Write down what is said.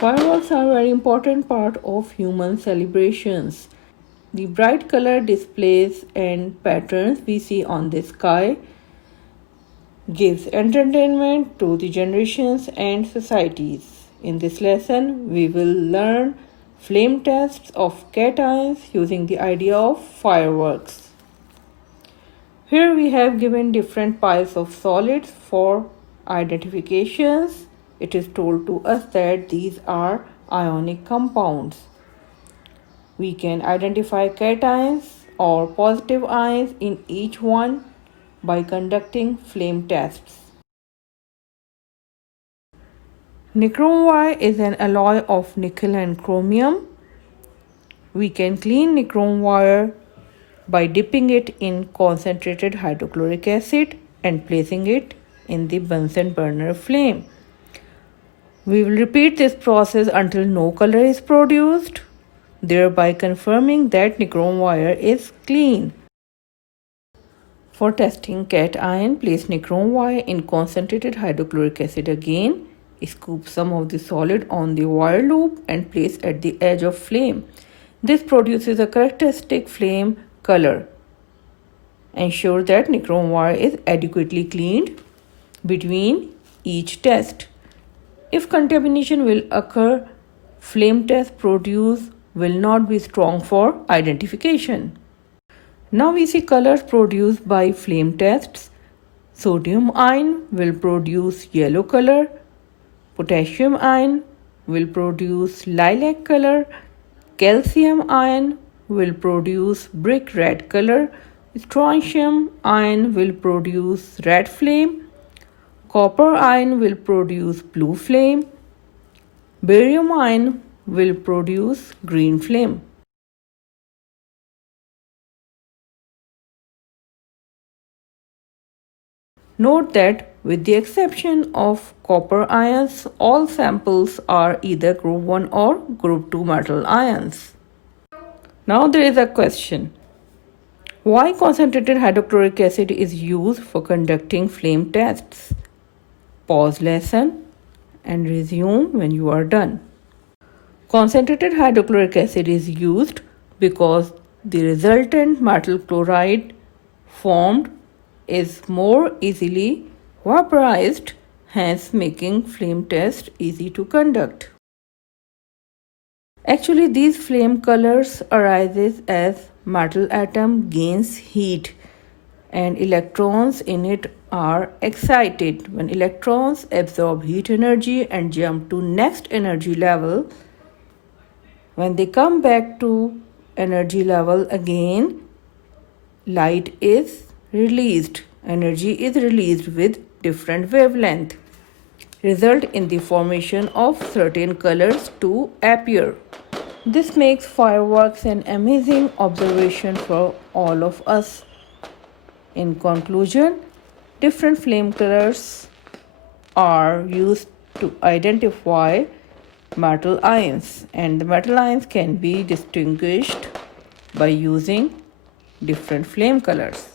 Fireworks are a very important part of human celebrations. The bright color displays and patterns we see on the sky gives entertainment to the generations and societies. In this lesson, we will learn flame tests of cations using the idea of fireworks. Here we have given different piles of solids for identifications. It is told to us that these are ionic compounds. We can identify cations or positive ions in each one by conducting flame tests. Nichrome wire is an alloy of nickel and chromium. We can clean nichrome wire by dipping it in concentrated hydrochloric acid and placing it in the Bunsen burner flame. We will repeat this process until no color is produced, thereby confirming that nichrome wire is clean. For testing cation, place nichrome wire in concentrated hydrochloric acid again. Scoop some of the solid on the wire loop and place at the edge of flame. This produces a characteristic flame color. Ensure that nichrome wire is adequately cleaned between each test. If contamination will occur, flame test produced will not be strong for identification. Now we see colors produced by flame tests. Sodium ion will produce yellow color. Potassium ion will produce lilac color. Calcium ion will produce brick red color. Strontium ion will produce red flame. Copper ion will produce blue flame. Barium ion will produce green flame. Note that with the exception of copper ions, all samples are either group 1 or group 2 metal ions. Now there is a question. Why concentrated hydrochloric acid is used for conducting flame tests? Pause lesson and resume when you are done. Concentrated hydrochloric acid is used because the resultant metal chloride formed is more easily vaporized, hence making flame test easy to conduct. Actually, these flame colors arises as metal atom gains heat and electrons in it are excited. When electrons absorb heat energy and jump to next energy level, when they come back to energy level again, light is released. Energy is released with different wavelength, result in the formation of certain colors to appear. This makes fireworks an amazing observation for all of us. In conclusion, different flame colors are used to identify metal ions, and the metal ions can be distinguished by using different flame colors.